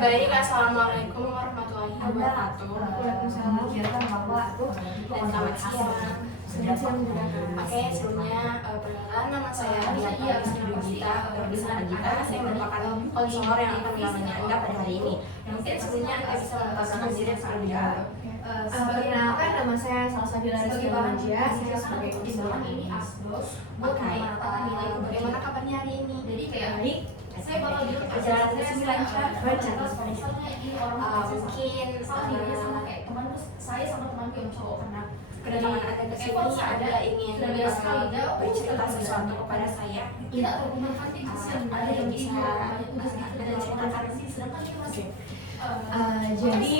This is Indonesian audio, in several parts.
Baik, assalamualaikum warahmatullahi wabarakatuh. Waalaikumsalam warahmatullahi wabarakatuh. Dan selamat siang. Oke, sebelumnya perkenalan, nama saya Dia Gita. Saya merupakan konselor yang akan menemani Anda pada hari ini. Mungkin sebelumnya Anda bisa memperkenalkan diri terlebih dahulu. Perkenalkan, nama saya Salsabila Rizky Bamanjia. Saya sebagai konselor. Oke, bagaimana kabarnya hari ini? Jadi kayak Baik. saya bakal bilang Perjalanan saya sih lancar. terus pada misalnya ini orang Mungkin sama dia sama kayak teman, terus saya sama teman yang cowok pernah kedatangan Anda ke sini Anda ingin bercerita sesuatu kepada saya. kita terkomunikasi di sosial Ada yang bisa Anda ceritakan sih, sedangkan dia masih Jadi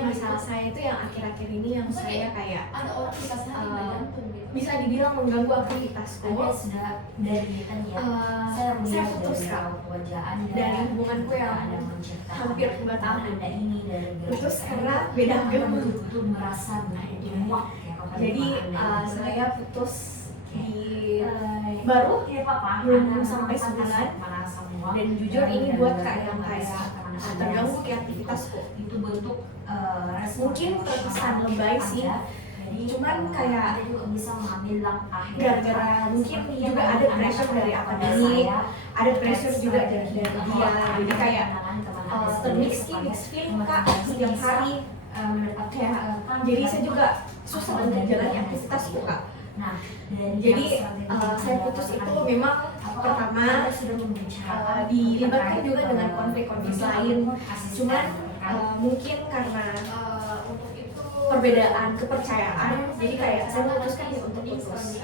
masalah saya itu yang akhir-akhir ini yang saya kayak ada orang kita sehari gantung gitu. bisa dibilang mengganggu aktivitasku. Sudah dari tadi ya, Saya putus Kak dari hubunganku yang hampir 2 tahun. ini dari Putus karena beda agama. itu merasa dimuak ya. Jadi saya putus di baru belum sampai sebulan. Dan jujur ini buat Kak yang kayak terganggu di aktivitasku. Itu bentuk Mungkin terkesan lebay sih, cuman kayak juga bisa mengambil langkah gara-gara mungkin juga ada pressure dari akademik, ada pressure juga dari dia. Jadi kayak termix feeling Kak setiap hari. Jadi saya juga susah untuk menjalani aktivitasku Kak. Nah, Jadi saya putus itu memang pertama dilibatkan juga dengan konflik-konflik lain. Cuman mungkin karena untuk itu perbedaan kepercayaan, jadi kayak saya memutuskan untuk putus.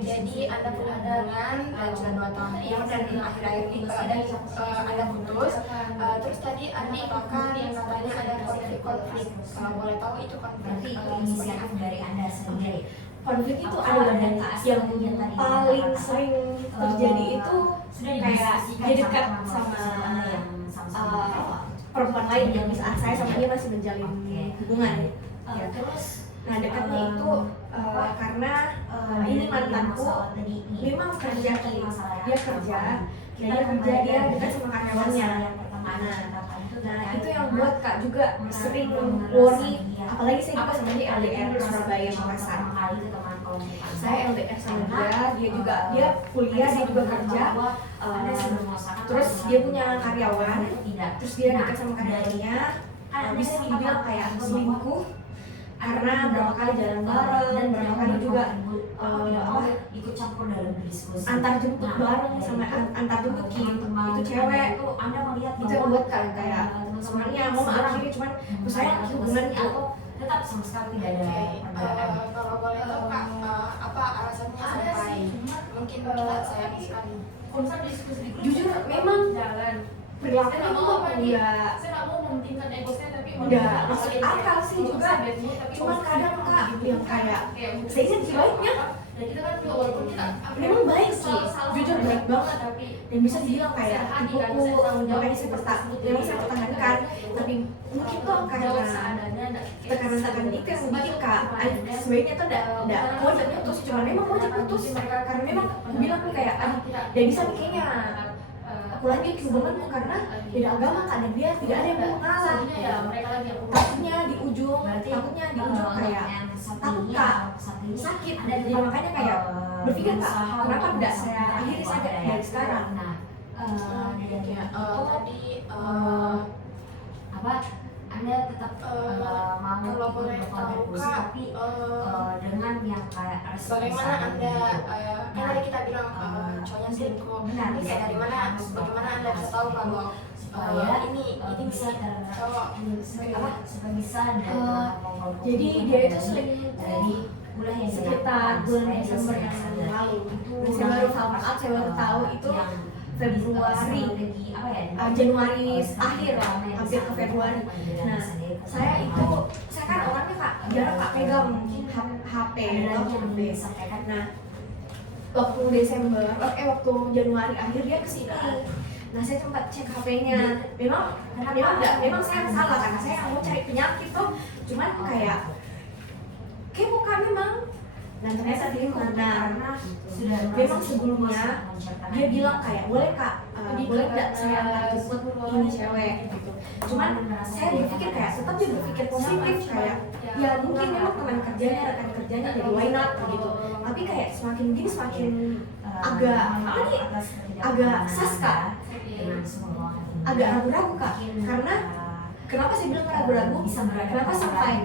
Jadi Anda berhubungan dan sudah 2 tahun dan akhir-akhir ini Anda putus. Terus tadi Anda katakan yang katanya ada konflik. Boleh tahu itu konflik inisiatif dari Anda sendiri. Konflik itu ada yang paling sering terjadi itu kayak dia dekat sama perempuan lain yang saat saya sama dia masih menjalin hubungan. Nah dekatnya itu karena ini mantanku memang kerja dia kerja dia dekat sama karyawannya. Nah itu yang buat Kak juga sering worry, apalagi saya juga sama dia LDR di Surabaya Makassar. Saya LDR sama dia juga dia kuliah, dia juga kerja. Terus dia punya karyawan, terus dia dekat sama karyawannya. Bisa dibilang kayak selingkuh karena berapa kali jalan bareng dan berapa kali juga ikut campur dalam diskusi antar jemput bareng sama antar jemput itu cewek. Anda melihat Itu yang buat kayak sebenarnya mau mengakhiri, cuman saya hubungannya itu tetap sama sekali tidak ada kalau boleh tahu Kak, apa alasannya sampai mungkin kita sayang sekali? konser diskusi di grup, jujur memang jalan. perilakunya itu Saya nggak mau mementingkan ego saya, tapi nggak masuk akal sih juga. Cuman kadang Kak yang kayak saya ingat sih baiknya dan kita kan walaupun kita memang baik sih, jujur baik banget tapi dan bisa dibilang kayak ibuku makanya saya pertahankan, tapi mungkin tuh karena tekanan-tekanan itu yang bikin Kak sebaiknya tuh enggak wajib putus, cuma memang wajib putus karena memang aku bilang nih kayak dia bisa nih kayaknya aku lanjut hubunganku karena beda agama Kak, dan dia tidak ada yang mau ngalah. ya mereka lagi yang Takutnya di ujung kayak takut Kak sakit, dan jadi makanya kayak berpikir Kak kenapa tidak saya akhiri saja dari sekarang. Tadi apa Anda tetap mau kalau boleh tahu berdiskusi, Kak, tapi dengan yang kayak bagaimana Anda kan tadi kita bilang cowoknya selingkuh. Kayak dari mana? Bagaimana Anda bisa tahu kalau ini bisa cowok supaya bisa Jadi dia itu selingkuh dari mulai yang sekitar bulan Desember yang lalu. Saya baru tahu itu Februari, Januari akhir lah, hampir ke Februari. Nah, saya kan orangnya Kak jarang Kak pegang HP. Nah, waktu Desember, waktu Januari akhir dia kesini. Nah, saya sempat cek HP-nya. Memang saya salah karena saya mau cari penyakit tuh. Cuman kayak muka memang dan ternyata dia karena sudah memang sebelumnya dia bilang kayak boleh kak, boleh nggak saya antar jemput ini cewek gitu. Cuman saya berpikir kayak tetap dia berpikir positif kayak ya mungkin memang teman kerjanya, rekan kerjanya, jadi why not gitu. Tapi kayak semakin gini semakin agak apa nih, agak sas kak, agak ragu-ragu kak, karena kenapa saya bilang ragu-ragu? Kenapa sampai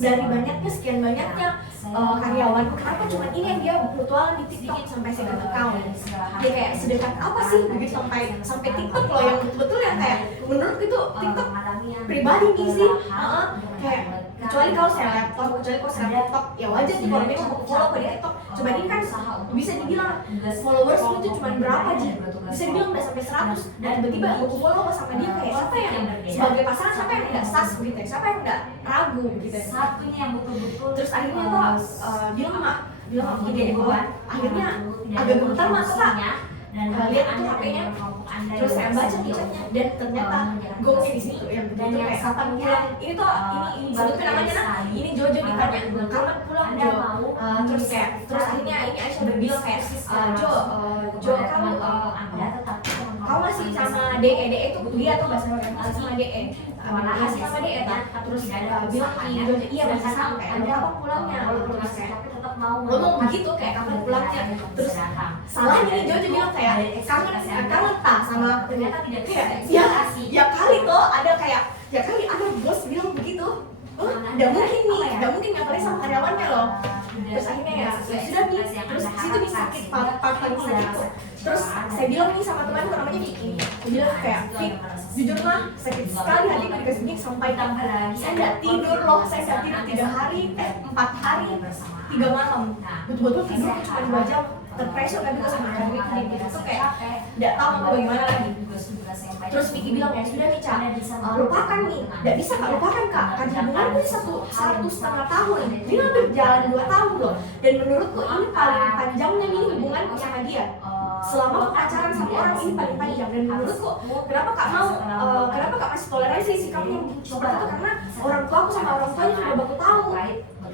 dari banyaknya sekian banyaknya karyawan, kenapa cuma ini yang dia mutualan di TikTok sampai saya nggak tahu. Dia kayak sedekat apa sih begitu sampai TikTok loh yang betul yang kayak menurut itu TikTok pribadi nih sih. Kayak kecuali kalau saya laptop, ya wajar sih kalau dia mau follow ke TikTok. Coba ini kan bisa dibilang followers itu cuma berapa aja, bisa dibilang udah sampai 100 dan tiba-tiba aku follow sama dia kayak siapa yang sebagai pasangan, siapa yang nggak sas begitu ya, siapa yang nggak ragu begitu ya. Satunya yang betul-betul Terus akhirnya tuh bilang ide gue, akhirnya agak gemetar mata kak, dan lihat itu HP-nya. Terus saya baca di chatnya dan ternyata gongnya di situ yang begitu kayak kapan pulang. Ini tuh ini sebutnya namanya ini Jojo ditanya kapan pulang Jo. Terus akhirnya ini Aisyah berbilang kayak Jo kamu masih sama DE itu dia tuh bahasa Korea masih sama DE masih sama DE kan. Terus bilang ini Jojo iya masih sama kayak kapan pulangnya. Terus kayak ngomong begitu kayak kapan pulangnya. Terus salahnya nih Jojo bilang kayak kangen tak sama ternyata tidak kayak ya kali tuh ada kayak ya kali ada bos bilang begitu. Nggak mungkin nih, nggak mungkin ngapain sama karyawannya loh. Terus akhirnya ya sudah nih, terus situ nih sakit paling sakit tuh. Terus saya bilang nih sama temanku namanya Vicky, saya bilang kayak Vick, jujur mah sakit sekali hati gue dikasih gini sampai saya nggak tidur loh, saya nggak tidur 4 hari 3 malam, betul-betul tidur cuma 2 jam. Terpressure kan juga sama akademik gitu tuh kayak nggak tahu mau bagaimana lagi. Terus Vicky bilang ya sudah nih Ca, lupakan nih, nggak bisa kak, lupakan kak, karena hubungan ini 1,5 tahun, ini udah jalan 2 tahun loh, dan menurutku ini paling panjangnya nih hubunganku sama dia. Selama pacaran sama orang ini paling panjang, dan menurutku kenapa kak masih toleransi sikapnya seperti itu, karena orang tua aku sama orang tuanya sudah baku tahu.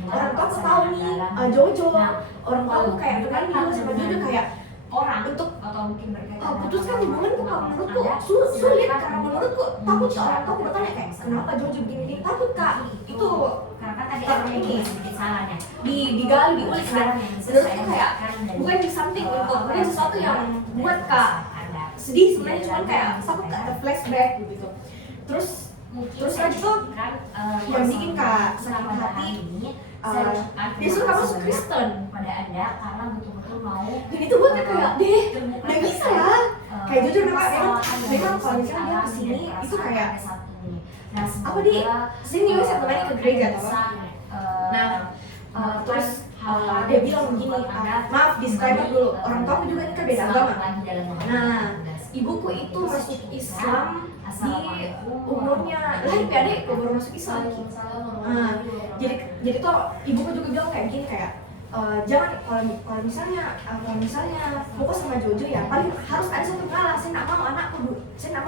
Orang tua aku tahu nih Jojo, orang tua aku kayak benar bilang sama Jojo kayak orang untuk putuskan hubungan tuh kalau menurutku sulit, karena menurutku takut orang tua aku bertanya kayak kenapa Jojo begini takut kak itu karena tadi ini sedikit salahnya digali diulik dan menurutku kayak bukan di samping untuk bukan sesuatu yang buat kak sedih sebenarnya, cuma kayak takut kak ada flashback gitu. Terus lagi tuh yang bikin kak sakit hati dia suka masuk Kristen pada Anda karena betul-betul mau dan itu buat kayak deh nggak bisa lah kayak jujur memang kalau misalnya dia kesini itu kayak apa di sini wes temannya ke gereja atau terus dia bilang begini maaf disclaimer dulu orang tua aku juga ini kan beda agama. Nah ibuku itu masuk Islam di umurnya lahir adekku baru masuk Islam. Jadi tuh ibuku juga bilang kayak gini kayak jangan kalau misalnya fokus sama Jojo ya paling harus ada satu ngalah. Saya nggak mau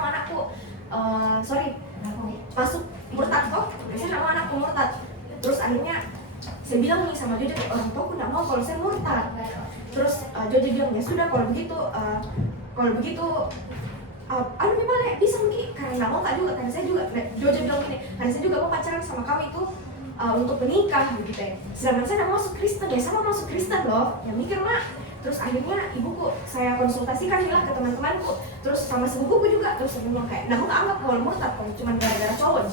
anakku masuk murtad kok. Saya nggak mau anakku murtad. Terus akhirnya saya bilang nih sama Jojo orang tuaku nggak mau kalau saya murtad. Terus Jojo bilang ya sudah kalau begitu aduh gimana bisa mungkin karena nggak mau kak juga, karena saya juga Jojo bilang gini, karena saya juga mau pacaran sama kamu itu untuk menikah begitu ya. Sedangkan saya nggak masuk Kristen ya, sama masuk Kristen loh, yang mikir mak. Terus akhirnya ibuku saya konsultasikan lah ke teman-temanku, terus sama sepupuku juga, terus saya bilang kayak nggak mau anggap kalau murtad kalau cuma gara-gara cowok.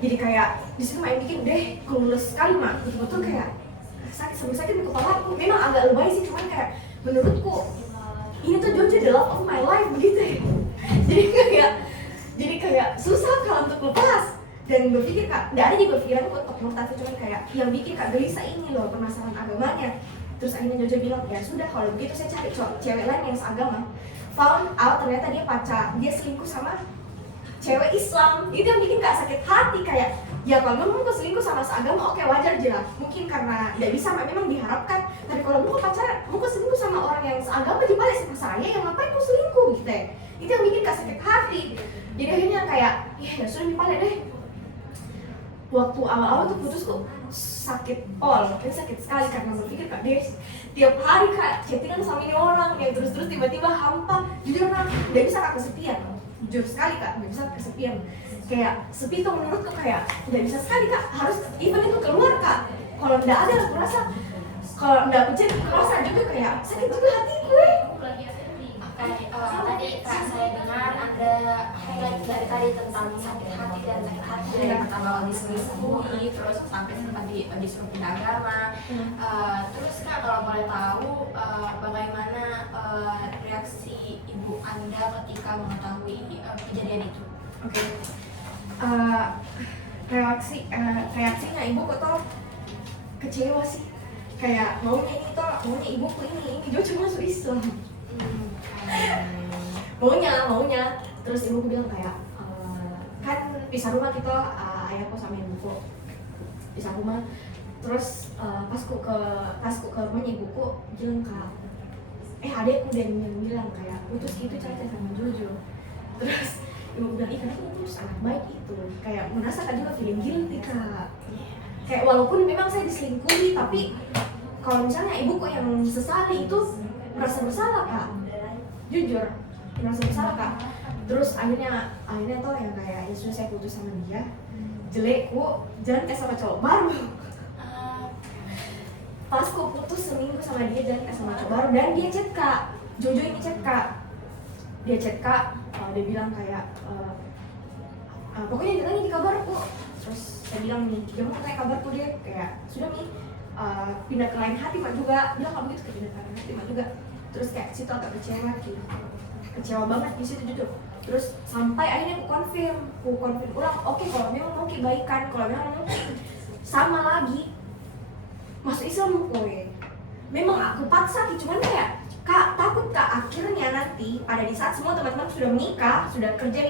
Jadi kayak di situ main bikin deh clueless sekali mak, betul-betul kayak sakit di kepala aku. Memang agak lebay sih, cuman kayak menurutku ini tuh Jojo the love of my life begitu ya. Jadi kayak susah kalau untuk lepas dan berpikir kak, nggak ada di pikiran aku untuk murtad, cuman kayak yang bikin kak gelisah ini loh permasalahan agamanya. Terus akhirnya Jojo bilang ya sudah kalau begitu saya cari cewek lain yang seagama. Found out ternyata dia selingkuh sama cewek Islam. Itu yang bikin kak sakit hati kayak ya kalau memang mau selingkuh sama seagama oke wajar aja lah, mungkin karena tidak bisa memang diharapkan. Tapi kalau mau pacaran mau selingkuh sama orang yang seagama dibalik sama saya, yang ngapain mau selingkuh gitu ya. Itu yang bikin kak sakit hati. Jadi akhirnya kayak ya sudah dibalik deh. waktu awal-awal tuh putus tuh sakit pol, sakit sekali karena berpikir kak dia tiap hari kak chattingan sama ini orang yang terus-terus tiba-tiba hampa. Jujur kak, nggak bisa kak kesepian, jujur sekali kak nggak bisa kesepian. Kayak sepi tuh menurutku kayak nggak bisa sekali kak, harus even itu keluar kak. Kalau nggak ada aku rasa, kalau nggak aku chat aku rasa juga kayak sakit juga hati gue. Tadi kak saya dengar ada highlight dari tadi tentang sakit hati dan sakit hati dari pertama diselingkuhi terus sampai sempat disuruh pindah agama. Terus kak kalau boleh tahu bagaimana reaksi ibu anda ketika mengetahui kejadian itu? Oke. Reaksinya ibu kok tuh kecewa sih. Kayak maunya ibuku ini juga masuk Islam. Maunya terus ibuku bilang kayak kan pisah rumah kita, ayahku sama ibuku pisah rumah. Terus pasku ke rumahnya ibuku bilang kak adekku dan yang bilang kayak putus gitu Caca sama Jojo. Terus ibu bilang kenapa putus, anak baik itu kayak merasakan juga feeling guilty kak. Kayak walaupun memang saya diselingkuhi, tapi kalau misalnya ibuku yang sesali itu merasa bersalah kak, jujur merasa bersalah kak. Terus akhirnya tuh yang kayak ya sudah saya putus sama dia, jelekku jalan sama cowok baru. Pas ku putus seminggu sama dia jalan sama cowok baru dan dia chat kak, Jojo ini chat kak, dia bilang kayak pokoknya ditanya di kabarku. Terus saya bilang nih, dia mau tanya kabarku, dia kayak sudah nih pindah ke lain hati mak juga, bilang kamu gitu ke pindah ke lain hati mak juga. Terus kayak situ agak kecewa banget di situ jujur. Terus sampai akhirnya aku konfirm ulang, oke kalau memang mau baikan, kalau memang mau sama lagi masuk Islam kowe. Memang aku paksa cuman kayak kak takut kak akhirnya nanti pada di saat semua teman-teman sudah menikah, sudah kerja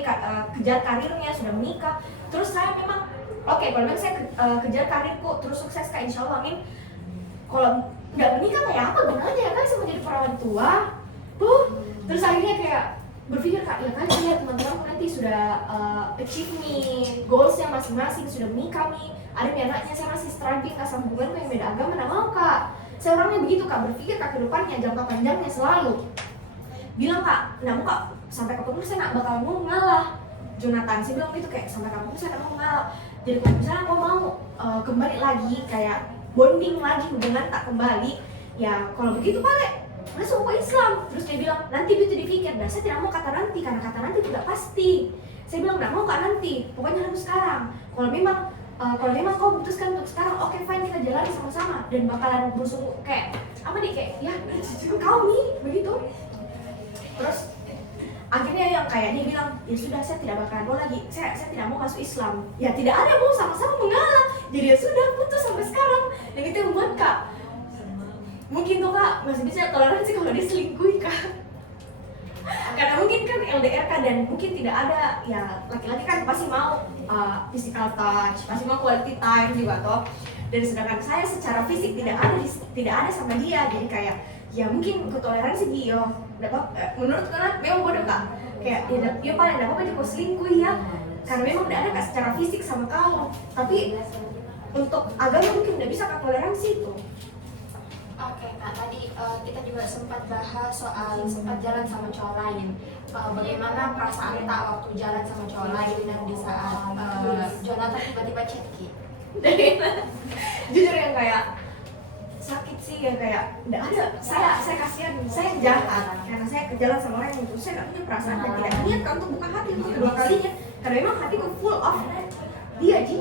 kejar karirnya, sudah menikah, terus saya memang oke, kalau memang saya kejar karirku terus sukses kak, insya Allah amin. Kalau nggak menikah kayak apa gunanya ya kan, sama jadi perawan tua tuh. Terus akhirnya kayak berpikir kak, ya kan lihat teman-temanku nanti sudah achieve nih goalsnya masing-masing, sudah menikah nih, ada nih anaknya, saya masih struggling kak sama hubunganku yang beda agama, nggak mau kak. Saya orangnya begitu kak, berpikir kak ke depannya, jangka panjangnya selalu. Bilang kak, nggak mau kak, sampai ketemu saya nggak bakal mau ngalah. Jonathan, saya bilang gitu kayak sampai ketemu saya nggak mau ngalah. Jadi kalau misalnya aku mau kembali lagi kayak bonding lagi, hubungan tak kembali, ya kalau begitu balik masuk ke Islam. Terus dia bilang nanti itu dipikir, dan saya tidak mau kata nanti karena kata nanti tidak pasti. Saya bilang nggak mau kak nanti, pokoknya harus sekarang. Kalau memang kau putuskan untuk sekarang, oke fine, kita jalani sama-sama dan bakalan bersungguh kayak apa nih, kayak ya kau nih begitu. Terus akhirnya yang kayak dia bilang ya sudah, saya tidak bakalan mau lagi, saya tidak mau masuk Islam. Ya tidak ada mau sama-sama mengalah, jadi ya sudah putus sampai sekarang. Dan itu yang membuat kak mungkin tuh kak masih bisa toleransi kalau dia selingkuh kak. Karena mungkin kan LDR kan, dan mungkin tidak ada, ya laki-laki kan pasti mau physical touch, pasti mau quality time juga toh. Dan sedangkan saya secara fisik tidak ada sama dia, jadi kayak ya mungkin ketoleransi dia menurut kan memang bodoh kak, kayak dia paling tidak apa-apa kau selingkuh ya, karena memang tidak ada kak secara fisik sama kau, tapi untuk agama mungkin tidak bisa kak toleransi itu. Oke kak, tadi kita juga sempat bahas soal sempat jalan sama cowok lain. Bagaimana perasaan tak waktu jalan sama cowok lain dan di saat Jonathan tiba-tiba chat Ki? Jujur yang kayak sakit sih, yang kayak nggak ada. Saya kasihan, saya jahat karena saya jalan sama orang yang terus saya nggak punya perasaan dan tidak niat kan untuk buka hati untuk kedua kalinya, karena memang hatiku full of dia Ji.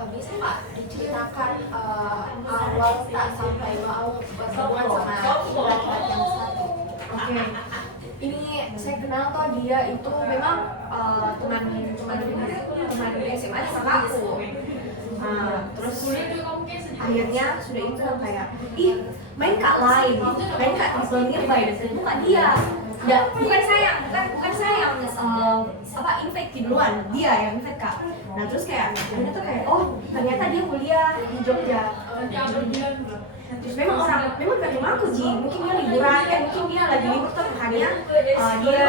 Bisa nggak diceritakan awal tak sampai mau berhubungan sama laki-laki yang satu? Oke, ini saya kenal toh dia itu memang teman SMA sama aku. Terus akhirnya sudah itu kayak main kak lain, main kak Little Nearby, dan itu kak dia. Bukan saya yang invite duluan, dia yang invite kak. Nah terus kayak akhirnya tuh kayak ternyata dia kuliah di Jogja. Terus memang dari aku Ji, mungkin dia liburan, mungkin dia lagi libur tuh, makanya dia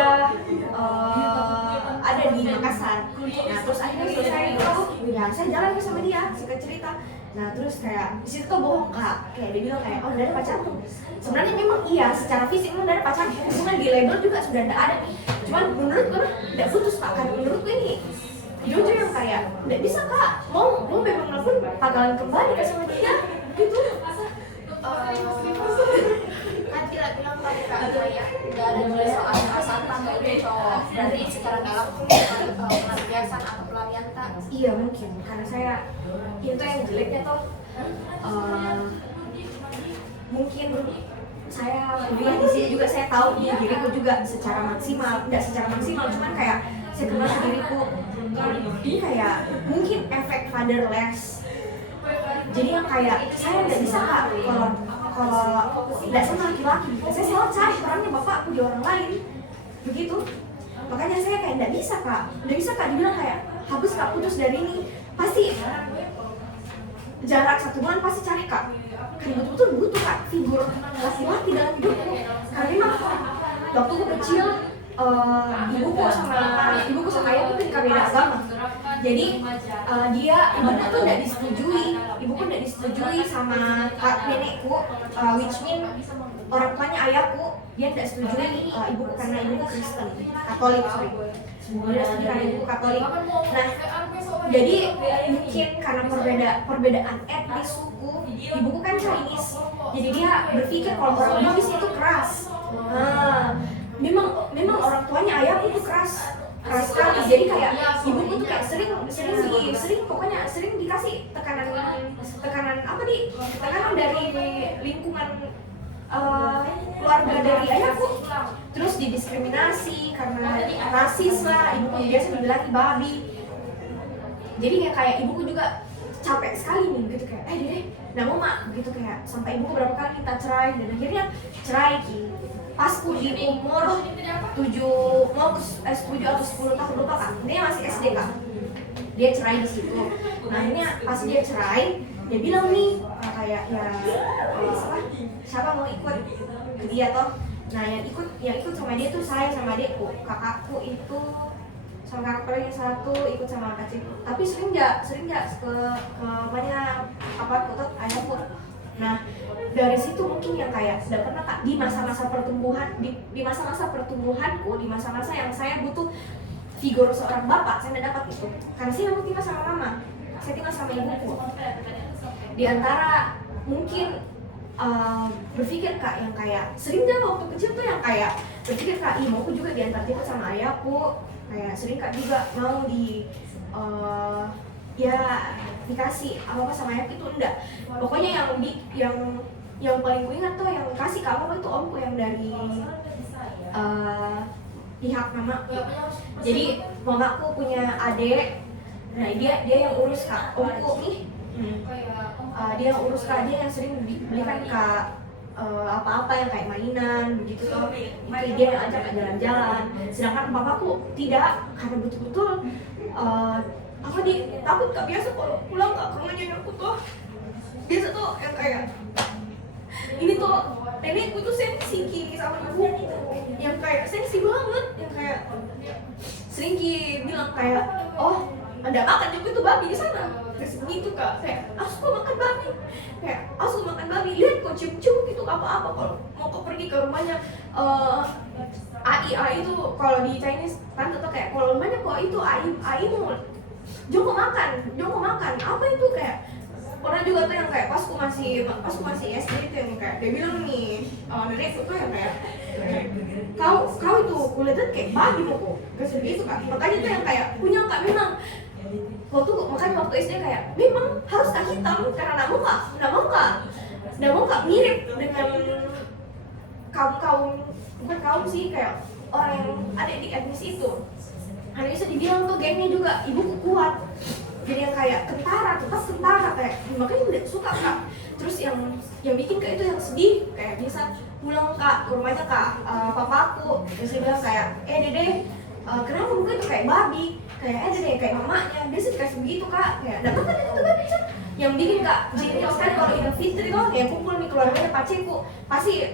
ada ada di Makassar. Nah terus akhirnya selesai itu ya saya jalan ke sama dia, singkat cerita. Nah terus kayak di situ tuh bohong kak, kayak dia bilang kayak oh udah ada pacarmu. Sebenarnya memang iya, secara fisik memang udah ada pacarmu, hubungan di label juga sudah ada nih. Cuman menurut gue tidak putus pak, karena menurut gue ini jujur yang kayak tidak bisa kak, mau memang melakukan pangkalan kembali ke sama dia gitu. Kan Tira bilang tadi kak kayak nggak ada juga soal perasaan tangga itu cowok. Berarti secara nggak langsung pelampiasan atau pelarian kak. Iya mungkin, karena saya itu yang jeleknya tuh mungkin saya kuliah di sini juga saya tahu diriku juga secara maksimal, tidak secara maksimal, cuman kayak saya kenal diriku ini kayak mungkin efek fatherless. Jadi yang kayak saya nggak bisa kak kalau tidak sama laki-laki, saya selalu cari orangnya bapakku di orang lain begitu. Makanya saya kayak nggak bisa kak dibilang kayak habis kak putus dari ini, pasti jarak 1 bulan pasti cari kak. Karena betul-betul butuh kak figur laki-laki dalam hidupku. Karena memang waktu aku kecil ibuku sama ayahku kan nikah beda agama. Jadi ibuku tuh tidak disetujui sama nenekku, which mean orang tuanya ayahku dia tidak setujui ibuku karena ibuku Kristen Katolik dia setuju karena ibuku Katolik. Nah jadi mungkin karena perbedaan etnis suku, ibuku kan Chinese, jadi dia berpikir kalau orang Bugis itu keras. Memang orang tuanya ayahku itu keras sekali. Jadi kayak ibuku tuh kayak sering dikasih tekanan dari lingkungan keluarga dari ayahku, terus didiskriminasi karena rasis lah, ibuku biasa dibilang babi. Jadi kayak ibuku juga capek sekali nih gitu kayak deh nggak mau mak gitu, kayak sampai ibuku berapa kali minta cerai dan akhirnya cerai pasku di umur 7 atau 10 tahun lupa kan, dia masih SD kan, dia cerai di situ. Nah akhirnya pas dia cerai dia bilang nih kayak siapa mau ikut ke dia toh. Nah yang ikut sama dia tuh saya sama adekku, kakakku itu sama kakak yang satu ikut sama kakakku, tapi sering nggak ke banyak ayahku. Nah dari situ mungkin yang kayak sudah pernah kak di masa-masa pertumbuhan di masa-masa pertumbuhanku, di masa-masa yang saya butuh figur seorang bapak, saya tidak dapat itu karena saya memang tinggal sama mama, saya tinggal sama ibuku. Di antara mungkin berpikir kak yang kayak sering gak waktu kecil tuh yang kayak berpikir kak mauku juga diantar tidur sama ayahku, kayak sering kak juga mau dikasih apa sama ayahku itu enggak. Pokoknya yang paling ku ingat tuh yang kasih kak itu omku yang dari pihak mamaku. Jadi mamaku punya adik, nah dia yang urus kak omku nih. Dia yang urus kak, dia yang sering belikan kak apa-apa yang kayak mainan begitu tuh, itu dia yang ajak jalan-jalan. Sedangkan papaku tidak, karena betul-betul takut kak, biasa kalau pulang kak ke rumahnya aku tuh biasa tuh yang kayak ini tuh nenekku tuh sensi sama ibuku, yang kayak sensi banget, yang kayak sering bilang kayak ada makan juga itu babi di sana, terus gitu kak, kayak aku makan babi, lihat kok cium-cium gitu apa-apa kalau mau pergi ke rumahnya AI itu kalau di Chinese tante tuh kayak kalau rumahnya kok itu AI mau Joko makan apa itu, kayak pernah juga tuh yang kayak pasku masih SD itu yang kayak dia bilang nih nenekku tuh yang kayak kau itu kulitnya kayak babi kok kayak gitu kak. Makanya tuh yang kayak punya kak memang waktu SD kayak memang harus kak hitam karena nggak mau kak mirip dengan bukan kaum sih, kayak orang yang ada di etnis itu. Karena bisa dibilang tuh gengnya juga ibuku kuat, jadi yang kayak kentara kayak makanya udah suka kak. Terus yang bikin kak itu yang sedih kayak biasa pulang kak ke rumahnya kak papaku, terus dia bilang kayak dede kenapa muka itu kayak babi, kayak dede kayak mamanya, biasa dikasih begitu kak, kayak dapat kan itu kan bisa. Yang bikin kak jadi sekali kalau Idul Fitri tuh kayak kumpul nih keluarganya paciku, pasti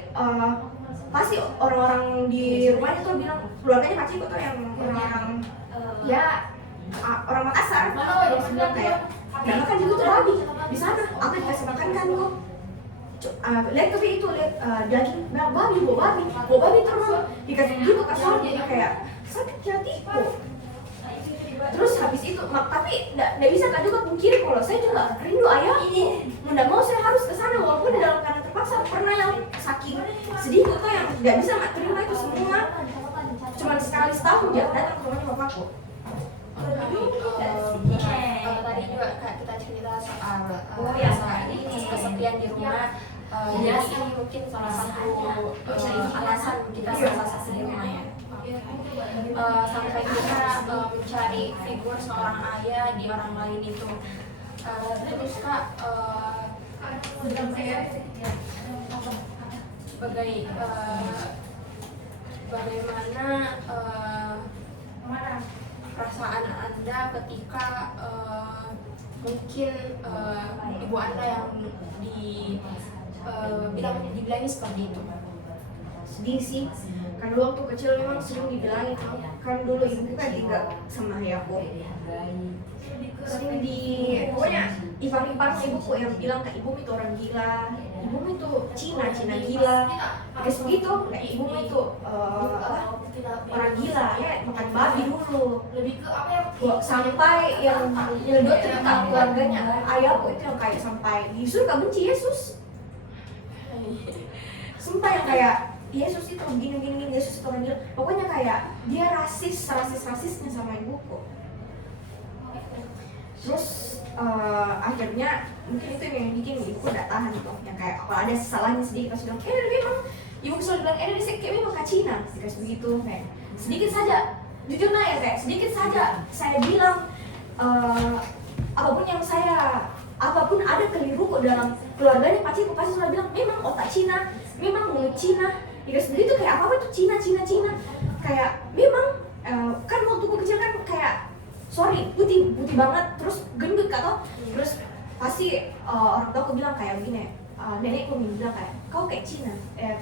orang-orang di rumahnya tuh bilang keluarganya paciku tuh yang orang-orang ya orang Makassar yang bilang kayak nggak makan juga tuh babi di sana, aku dikasih makan kan kok. Lihat tapi itu lihat daging babi, bawa babi terus dikasih gitu kasar, jadi kayak sakit hatiku. Terus habis itu tapi nggak bisa kan juga pungkiri kalau saya juga rindu ayahku. Nggak mau saya harus ke sana walaupun dalam keadaan terpaksa. Pernah yang saking sedih tuh yang nggak bisa nggak terima itu semua. Cuman sekali setahun dia datang ke rumahnya bapakku. Tadi juga Kak, kita cerita soal kesepian di rumah. Jadi ini mungkin salah satu alasan kita salah di rumah ya. Sampai kita mencari figur seorang ayah di orang lain itu. Terus Kak, bagaimana perasaan Anda ketika mungkin ibu Anda yang dibilangin seperti itu? Sedih sih, kan dulu waktu kecil memang sering dibilangin, kan dulu ibu kan tinggal sama ayahku, sering pokoknya ipar-iparnya ibuku yang bilang kayak ibu itu orang gila, ibu itu Cina gila, kayak begitu, kayak ibu itu orang gila ya, makan babi dulu, lebih ke apa ya, sampai yang nyedot cerita keluarganya, ayahku itu yang kayak sampai disuruh gak benci Yesus, sampai yang kayak Yesus itu gini, Yesus itu orang gila, pokoknya kayak dia rasisnya sama ibuku. Terus akhirnya mungkin itu yang bikin ibuku gak tahan gitu, yang kayak kalau ada salahnya sedikit pasti bilang, memang ibuku selalu bilang, dia kayak memang ke Cina, dikasih begitu, kayak sedikit saja, jujur ya kayak sedikit saja saya bilang apapun ada keliru kok dalam keluarganya, paciku pasti selalu bilang memang otak Cina, memang mulut Cina, dikasih begitu kayak apa itu Cina, kayak memang kan waktu aku kecil kan kayak sorry putih banget, terus gendut kata, terus pasti orang tua aku bilang kayak begini, nenekku bilang kayak kau kayak Cina,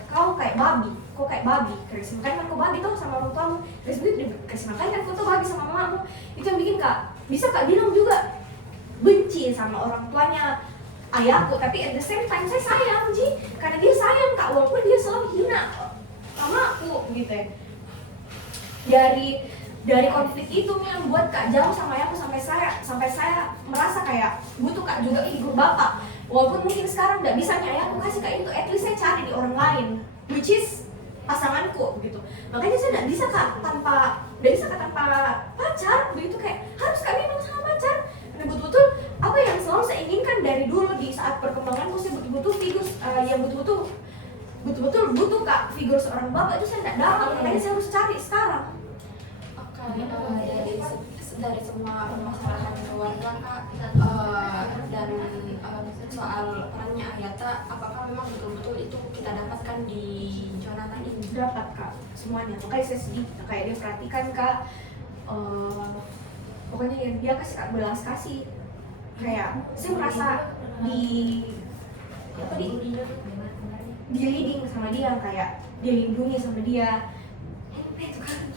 kau kayak babi, kasih makan kan kau babi tuh sama orang tuamu, terus begitu kasih makan kan kau tuh babi sama mamamu, itu yang bikin kak bisa kak bilang juga benci sama orang tuanya ayahku, tapi at the same time saya sayang Ji, karena dia sayang kak walaupun dia selalu hina sama aku gitu ya. Dari konflik itu yang buat kak jauh sama ayahku, sampai saya merasa kayak butuh kak juga figur bapak, walaupun mungkin sekarang nggak bisa ayahku kasih kak itu, at least saya cari di orang lain, which is pasanganku gitu. Makanya saya nggak bisa kak tanpa pacar begitu, kayak harus kak memang sama pacar. Dan betul-betul apa yang selalu saya inginkan dari dulu di saat perkembanganku, saya betul-betul figur yang betul-betul butuh kak figur seorang bapak itu saya nggak dapat, makanya saya harus cari sekarang. Dari semua permasalahan keluarga kak, dan soal perannya Agatha, apakah memang betul-betul itu kita dapatkan di Jonathan ini? Dapat kak, semuanya. Makanya saya sedih, kayak dia perhatikan kak, pokoknya yang dia kasih kak belas kasih, kayak saya merasa di leading sama dia, kayak dilindungi sama dia.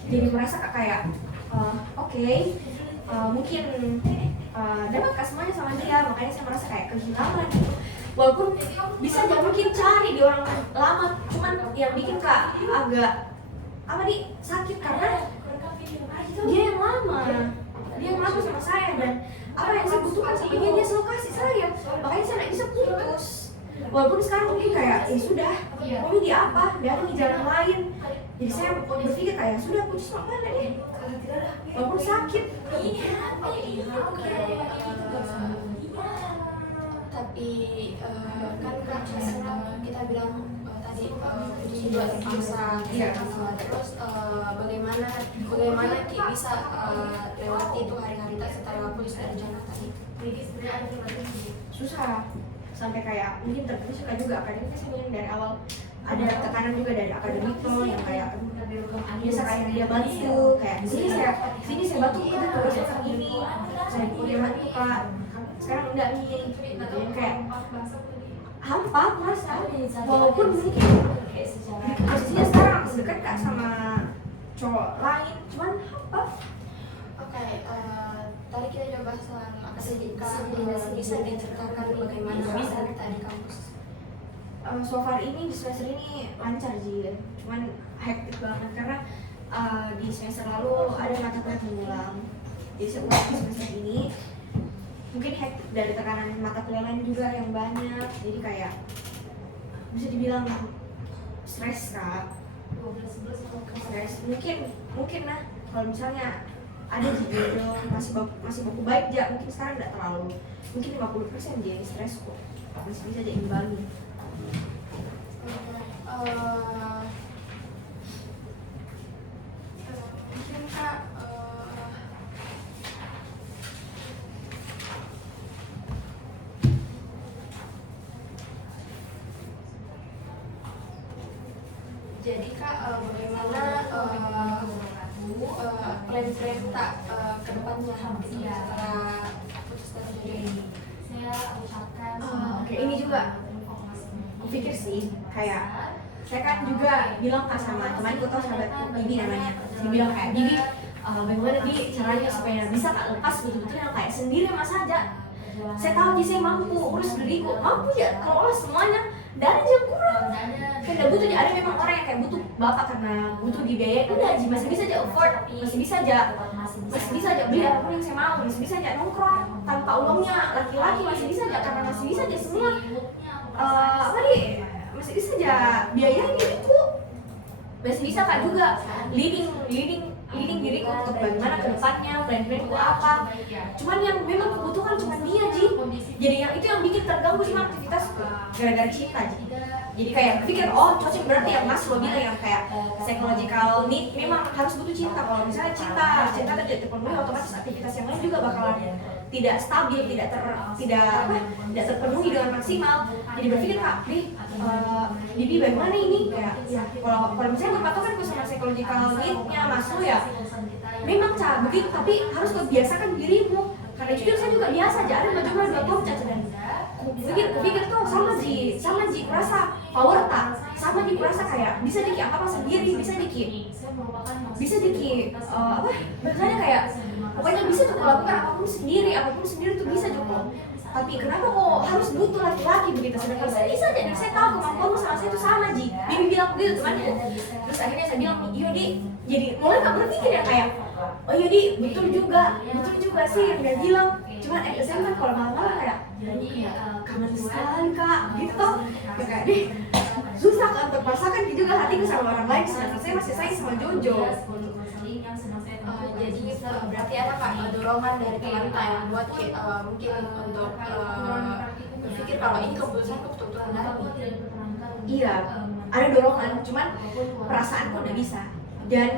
Jadi merasa kak kayak mungkin dapat kak semuanya sama dia, makanya saya merasa kayak kehilangan gitu. Walaupun bisa aja mungkin cari di orang lama, cuman yang bikin kak agak sakit karena dia yang lama sama saya, dan apa yang saya butuhkan sama dia selalu kasih saya, makanya saya nggak bisa putus. Walaupun sekarang mungkin kayak ya sudah, mau di apa, dan di jalan lain. Jadi saya berpikir kayak sudah putus sama mana deh, walaupun sakit. Tapi kan kak, kita bilang tadi putus juga terpaksa. Terus bagaimana Ki bisa lewati itu hari-hari setelah putus dari Jonathan itu? Susah, sampai kayak mungkin terputus juga karena ini saya bilang dari awal ada tekanan juga dari akademiknya yang kayak biasa kayak dia bantu, kayak di sini saya bantu kita terus sekarang ini saya kuliah bantu kak, sekarang enggak nih, yang kayak hampa merasa, walaupun mungkin posisinya sekarang dekat kak sama cowok lain, cuman hampa. Oke, bisa diceritakan bagaimana kita di kampus? So far ini di semester ini lancar sih, cuman hektik banget karena di semester lalu ada mata kuliah mengulang. Jadi setelah di semester ini mungkin hektik dari tekanan mata kuliah lain juga yang banyak, jadi kayak bisa dibilang stres kak. Stres mungkin lah kalau misalnya ada jodoh masih baku baik aja, mungkin sekarang nggak terlalu, mungkin 50% jadi stres kok, masih bisa diimbangi. Mungkin kak jadi kak bagaimana plan-plan tak ke depannya gitu setelah putus dari Saya ucapkan Oke, ini juga kupikir sih kayak saya kan juga bilang kan sama temanku atau sahabatku Bibi namanya, dia bilang kayak Bibi bagaimana Bi caranya supaya bisa kak lepas betul-betul yang kayak sendiri mas aja. Saya tahu saya mampu urus diriku, mampu ya kalau olah semuanya, dan aja kurang. Kayak gak butuh aja, ada memang orang yang kayak butuh bapak karena butuh dibiayai, udah Ji masih bisa aja afford, masih bisa aja beli apapun yang saya mau, masih bisa aja nongkrong tanpa uangnya, laki-laki masih bisa aja karena masih bisa aja semua masih bisa aja biayain diriku, masih bisa kak juga leading diriku untuk bagaimana ke depannya, plan-planku apa. Cuman yang memang kebutuhan cuma dia Ji, jadi yang itu yang bikin terganggu sama aktivitasku gara-gara cinta Ji. Jadi kayak pikir oh cocok berarti yang Mas lo bilang yang kayak psychological need memang harus butuh cinta. Kalau misalnya cinta tidak terpenuhi, otomatis aktivitas yang lain juga bakalan tidak stabil, tidak terpenuhi dengan maksimal. Jadi berpikir kak, Bibi bagaimana ini kayak kalau misalnya berpatokan sama psychological need-nya Mas lo ya, memang Ca begitu, tapi harus membiasakan dirimu. Karena jujur saya juga biasa aja ada baju dua top Ca dan kupikir tuh sama Ji kurasa power tak, sama Ji kurasa kayak bisa diki apa sendiri, bisa diki bahasanya kayak pokoknya bisa tuh melakukan apapun sendiri tuh bisa cukup. Tapi kenapa kok harus butuh laki-laki begitu, sedangkan saya bisa aja dan saya tahu kemampuanmu sama saya itu sama Ji. Bibi bilang begitu temanku. Terus akhirnya saya bilang iya Di, jadi mulai gak berpikir ya kayak oh iya Di betul juga sih yang dia bilang. Cuman SMA kalau malam-malam kayak kangen sekali kak gitu toh ya kayak deh susah kan untuk merasakan gitu juga hatiku sama orang lain, sedangkan saya masih sayang sama Jojo. Jadi berarti ada kak dorongan dari teman yang buat mungkin untuk berpikir kalau ini keputusan betul-betul benar. Iya, ada dorongan, cuman perasaanku udah bisa. Dan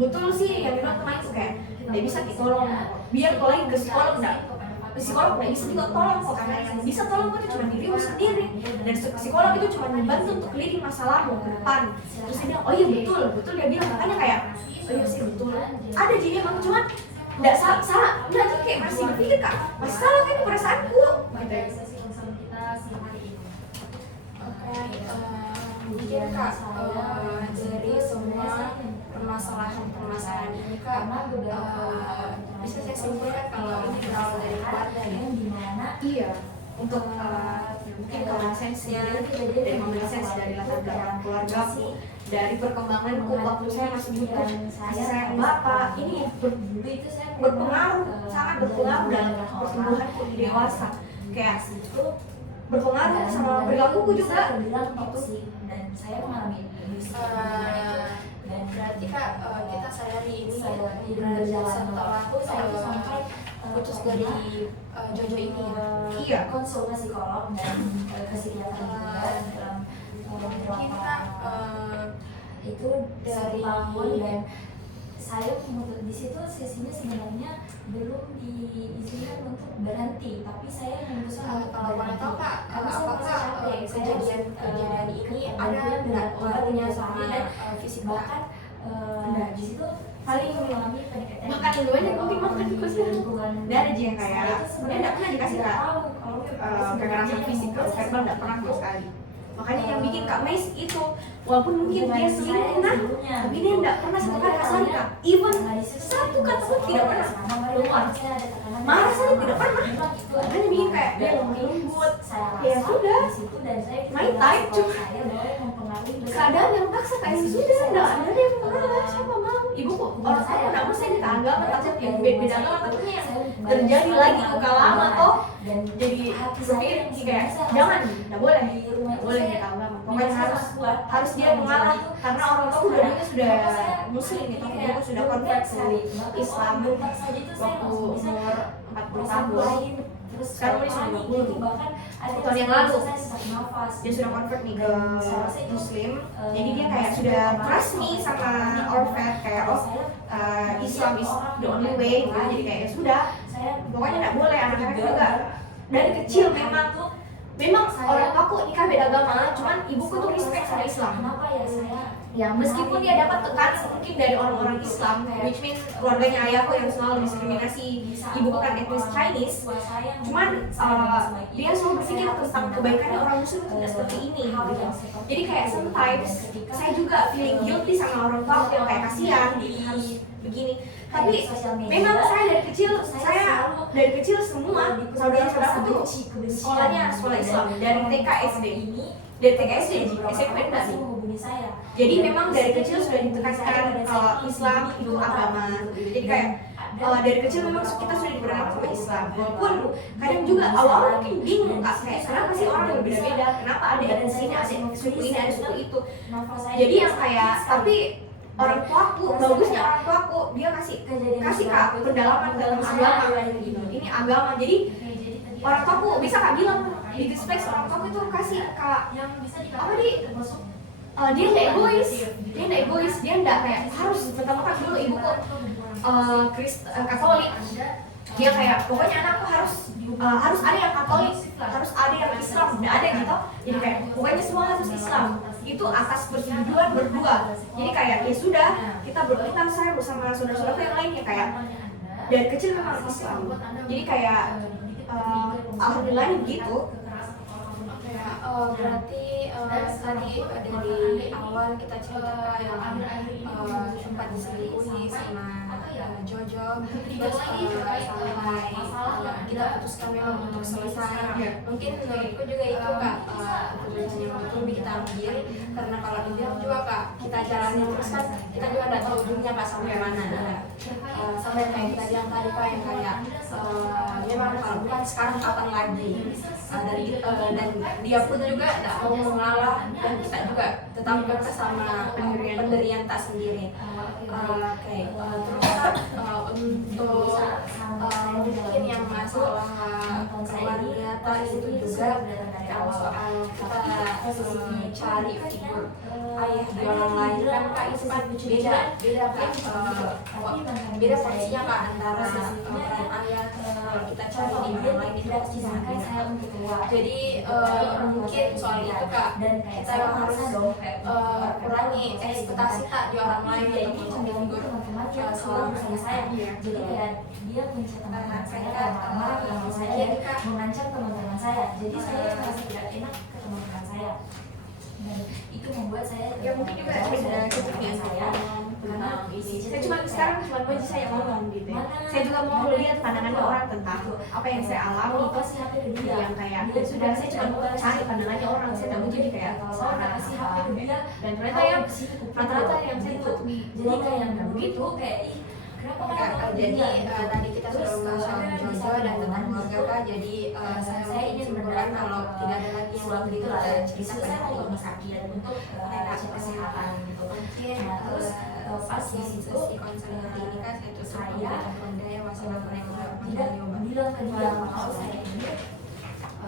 betul sih yang bilang temanku kayak dia bisa ditolong, biar kalau lagi ke psikolog nggak bisa juga tolong kok, karena yang bisa tolong itu cuma dirimu sendiri, dan psikolog itu cuma membantu untuk leading masalahmu ke depan. Terus dia bilang oh iya betul dia bilang, makanya kayak oh iya sih betul ada jadi emang cuman nggak salah nggak tuh kayak masih berpikir kak masih salah kan perasaanku gitu. Mungkin kak dari semua permasalahan ini kak bisa saya simpulkan kalau ini berawal dari keluarga ya. Iya, untuk mungkin common sense-nya dari common sense dari latar belakang keluargaku, dari perkembanganku waktu saya masih butuh kasih sayang bapak, ini berpengaruh, sangat berpengaruh dalam pertumbuhanku di dewasa. Kayak berpengaruh sama perilakuku juga gitu. Dan saya mengalami berarti kak kita sadari ini setelah sampai putus dari Jojo ini ya. Iya. konsul ke psikolog dan ke psikiater juga dalam Mungkin kak itu dari bangun dan saya memutus di situ sesinya sebenarnya belum diizinkan untuk berhenti, tapi saya memutuskan kalau boleh tahu kak apakah kejadian ini ada nggak pengaruhnya sama dan fisik bahkan di situ paling mengalami pendekatan makan lebih banyak mungkin makan hubungan dari yang kayak sebenarnya nggak pernah dikasih kak kekerasan fisik, verbal nggak pernah sama sekali. Makanya yang bikin Kak Mais itu, walaupun mungkin dia sering pernah, tapi dia nggak pernah satu kali kasar Kak. Even satu kata pun tidak pernah keluar. Marah saya tidak pernah. Makanya bikin kayak dia lembut. Ya sudah, main time cuma keadaan yang paksa kayak sudah nggak ada yang marah. Siapa mau? Ibu kok orang tua nggak mau saya kita agama, takut yang beda agama takutnya yang terjadi lagi luka lama toh. Jadi berpikir kayak jangan, nggak boleh kita agama. Pokoknya harus dia mengalah karena orang tua sudah muslim gitu, dia sudah convert ke Islam waktu umur 40 tahun. Sekarang dia sudah 20 nih. Tahun yang lalu dia sudah convert nih ke muslim. Jadi dia kayak sudah trust nih sama our faith kayak Islam is the only way gitu. Jadi kayak ya sudah, pokoknya nggak boleh anak-anak juga dari kecil memang orang tuaku nikah beda agama, cuman ibuku tuh respect sama Islam. Ya meskipun dia dapat tekanan mungkin dari orang-orang Islam, which means keluarganya ayahku yang selalu diskriminasi, ibuku kan etnis Chinese, cuman dia selalu berpikir tentang kebaikannya orang Muslim itu tidak seperti ini gitu. Jadi kayak sometimes saya juga feeling guilty sama orang tua yang kayak kasihan harus begini. Tapi memang saya dari kecil semua saudara-saudaraku tuh sekolahnya sekolah Islam dari TK SD, SMP enggak sih. Jadi memang dari kecil sudah ditekankan kalau Islam itu agama. Jadi kayak dari kecil memang kita sudah diperkenalkan sama Islam. Walaupun kadang juga awal-awal mungkin bingung Kak, kayak kenapa sih orang berbeda-beda, kenapa ada etnis ini, ada suku ini, ada suku itu. Jadi yang kayak tapi orang tuaku, bagusnya orang tuaku dia kasih Kak pendalaman dalam agama gitu. Ini agama. Jadi orang tuaku bisa Kak bilang di respect orang tuaku itu kasih Kak yang bisa apa dia nggak egois, dia nggak kayak harus pertama dulu ibuku Katolik, dia kayak pokoknya anakku harus ada yang Katolik, harus ada yang Islam, nggak ada gitu. Jadi kayak pokoknya semua harus Islam. Itu atas persetujuan berdua. Jadi kayak ya sudah, kita saya bersama saudara-saudara yang lainnya kayak dari kecil memang Islam. Jadi kayak alhamdulillahnya begitu. Berarti tadi dari awal kita cerita yang sempat diselingkuhi sama Jojo, terus sampai kita putuskan memang untuk selesai. Mungkin menurutku juga itu Kak keputusan yang lebih kita ambil, karena kalau dibilang juga Kak kita jalani terus kan kita juga nggak tahu ujungnya Kak sampai mana. Sampai kayak kita bilang tadi Kak yang kayak memang kalau bukan sekarang kapan lagi. Dan dia pun juga tidak mau mengalah dan kita juga tetap bersama pendirian tak sendiri. Terus untuk mungkin yang masalah keluarga tak itu juga kalau soal kita cari figur ayah di orang lain kan Kak itu kan beda porsinya Kak antara peran ayah kalau kita cari di orang lain itu pasti sangat beda. Jadi mungkin soal itu Kak kita harus kurangi ekspektasi Kak di orang lain untuk figur selalu bersama saya. Jadi kayak dia punya teman-teman saya, marah saya, mengancam teman-teman saya. Jadi saya merasa tidak enak ke teman-teman saya. Dan itu membuat saya Ya mungkin juga ada cocoknya saya tentang ini. Saya sekarang cuma baju saya ngomong gitu ya. Saya juga mau lihat pandangannya orang tentang apa yang saya alami itu sih yang kayak ya sudah saya cuma mau cari pandangannya orang. Saya tidak mau jadi kayak seorang dan ternyata yang rata-rata yang saya tuh jadi kayak begitu kayak jadi tadi kita sudah membahas soal Jojo dan tentang keluarga Kak. Jadi saya ingin simpulkan kalau tidak ada lagi yang belum kita ceritakan di rumah sakit untuk cek kesehatan gitu. Terus pas di situ konseling hari ini Kak saya tutup saya wassalamualaikum warahmatullahi wabarakatuh. bilang ke dia kalau saya ini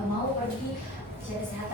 mau pergi cek kesehatan.